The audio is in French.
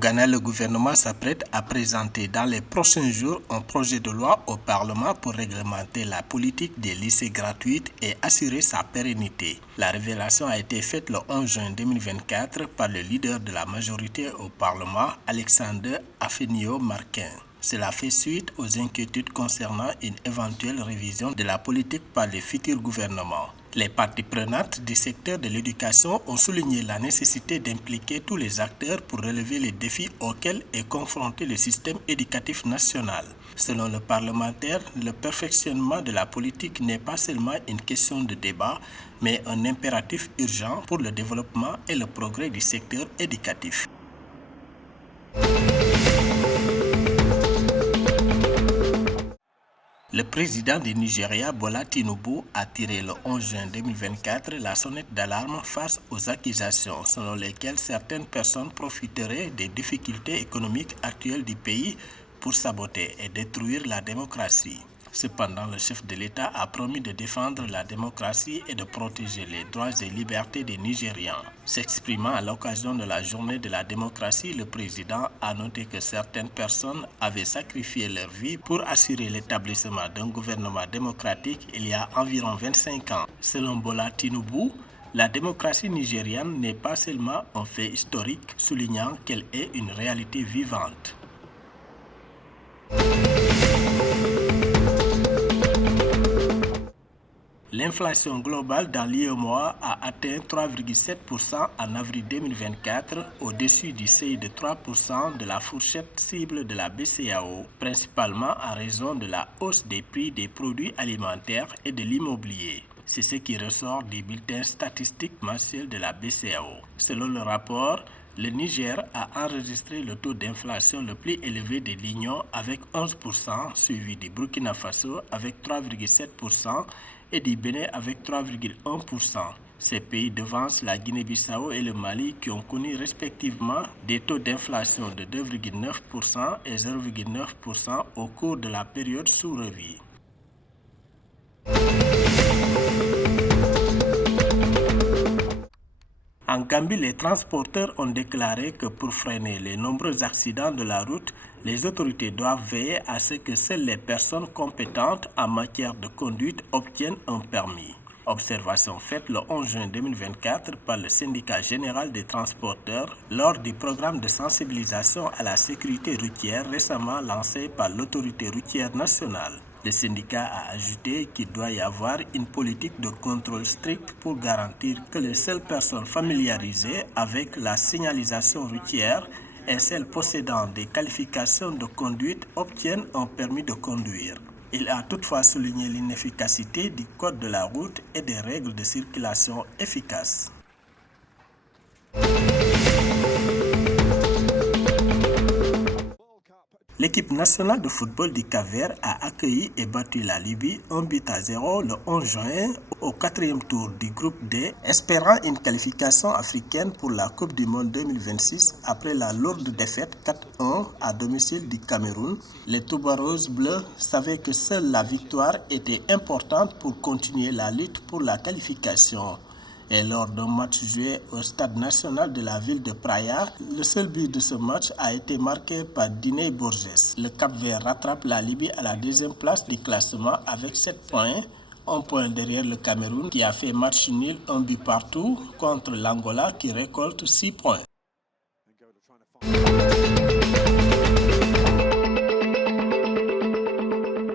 Ghana, le gouvernement s'apprête à présenter dans les prochains jours un projet de loi au Parlement pour réglementer la politique des lycées gratuits et assurer sa pérennité. La révélation a été faite le 11 juin 2024 par le leader de la majorité au Parlement, Alexander Afenio-Markin. Cela fait suite aux inquiétudes concernant une éventuelle révision de la politique par le futur gouvernement. Les parties prenantes du secteur de l'éducation ont souligné la nécessité d'impliquer tous les acteurs pour relever les défis auxquels est confronté le système éducatif national. Selon le parlementaire, le perfectionnement de la politique n'est pas seulement une question de débat, mais un impératif urgent pour le développement et le progrès du secteur éducatif. Le président du Nigeria, Bola Tinubu, a tiré le 11 juin 2024 la sonnette d'alarme face aux accusations selon lesquelles certaines personnes profiteraient des difficultés économiques actuelles du pays pour saboter et détruire la démocratie. Cependant, le chef de l'État a promis de défendre la démocratie et de protéger les droits et libertés des Nigérians. S'exprimant à l'occasion de la journée de la démocratie, le président a noté que certaines personnes avaient sacrifié leur vie pour assurer l'établissement d'un gouvernement démocratique il y a environ 25 ans. Selon Bola Tinubu, la démocratie nigériane n'est pas seulement un fait historique, soulignant qu'elle est une réalité vivante. L'inflation globale dans l'UEMOA a atteint 3,7% en avril 2024, au-dessus du seuil de 3% de la fourchette cible de la BCEAO, principalement en raison de la hausse des prix des produits alimentaires et de l'immobilier. C'est ce qui ressort du bulletin statistique mensuel de la BCEAO. Selon le rapport, le Niger a enregistré le taux d'inflation le plus élevé de l'Union avec 11%, suivi du Burkina Faso avec 3,7% et du Bénin avec 3,1%. Ces pays devancent la Guinée-Bissau et le Mali qui ont connu respectivement des taux d'inflation de 2,9% et 0,9% au cours de la période sous revue. En Gambie, les transporteurs ont déclaré que pour freiner les nombreux accidents de la route, les autorités doivent veiller à ce que seules les personnes compétentes en matière de conduite obtiennent un permis. Observation faite le 11 juin 2024 par le syndicat général des transporteurs lors du programme de sensibilisation à la sécurité routière récemment lancé par l'autorité routière nationale. Le syndicat a ajouté qu'il doit y avoir une politique de contrôle strict pour garantir que les seules personnes familiarisées avec la signalisation routière et celles possédant des qualifications de conduite obtiennent un permis de conduire. Il a toutefois souligné l'inefficacité du code de la route et des règles de circulation efficaces. L'équipe nationale de football du Cap-Vert a accueilli et battu la Libye 1-0 le 11 juin au 4e tour du groupe D, espérant une qualification africaine pour la Coupe du Monde 2026 après la lourde défaite 4-1 à domicile du Cameroun. Les Toubaroses bleus savaient que seule la victoire était importante pour continuer la lutte pour la qualification. Et lors d'un match joué au stade national de la ville de Praia, le seul but de ce match a été marqué par Diné Borges. Le Cap-Vert rattrape la Libye à la 2e place du classement avec 7 points, 1 point derrière le Cameroun qui a fait match nul 1 but partout contre l'Angola qui récolte 6 points.